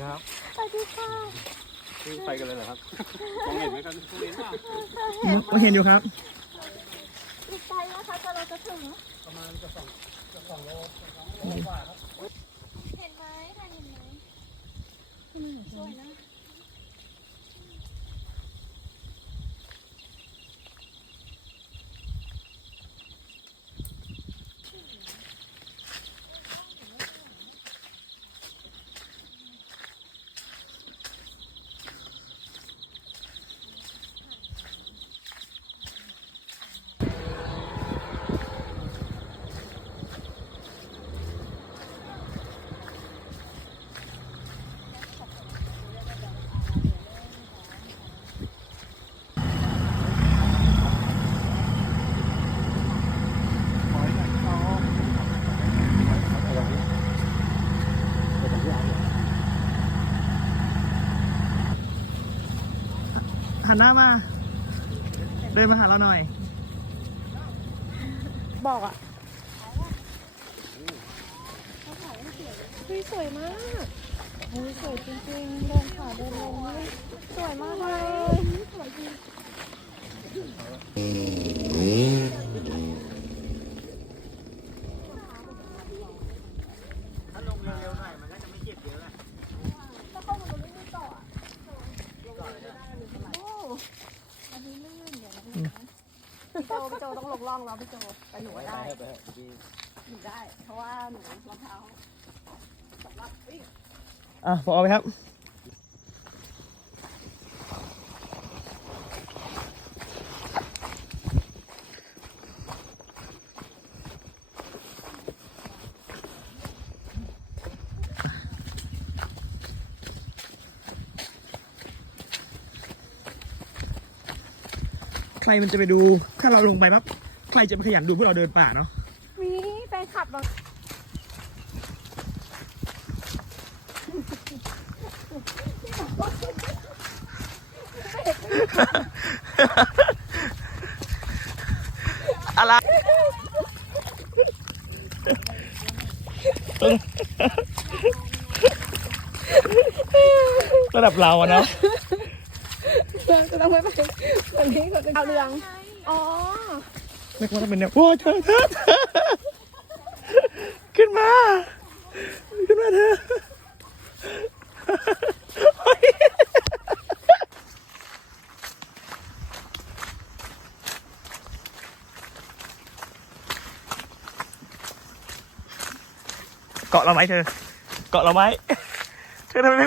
ครับสวัสดีค่ะนี่ไปกันเลยเหรอครับมองเห็นไหมครับมองเห็นเปล่าผมเห็นอยู่ครับอีกไกลนะคะแต่เราจะถึงประมาณจะสองจะสองโลสองโลกว่าครับเห็นไหมถ่ายเห็นไหมสวยนะ หันหน้ามา เดินมาหาเราหน่อย บอกอะเฮ้ยสวยมากเฮ้ยสวยจริงๆเดินขาเดินลงนี่สวยมากเลยสวยจริง ถ้าลงเร็วๆหน่อยมันก็จะไม่เจ็บเยอะอะ ถ้าเข้ามาตรงนี้มีเกาะอะโอ้อันนี้ลื่นเดี๋ยวนะ พี่โจพี่โจต้องลงร่องแล้วพี่โจไปหนูได้ไปไปดีหนูได้ เพราะว่าหนูรองเท้าสำหรับ อะพอไปครับ ใครมันจะไปดู ถ้าเราลงไปปั๊บใครจะไปขยันดูพวกเราเดินป่าเนาะมีแฟนคลับเราอะไรระดับเราอะเนาะ จะต้องไม่ไปวันนี้เขาจะเอาเรือง อ๋อไม่ว่าจะเป็นเนี่ยโอ้ยเธอเธอขึ้นมา ขึ้นมาเธอเกาะเราไหมเธอ เกาะเราไหมเธอทำไมไม่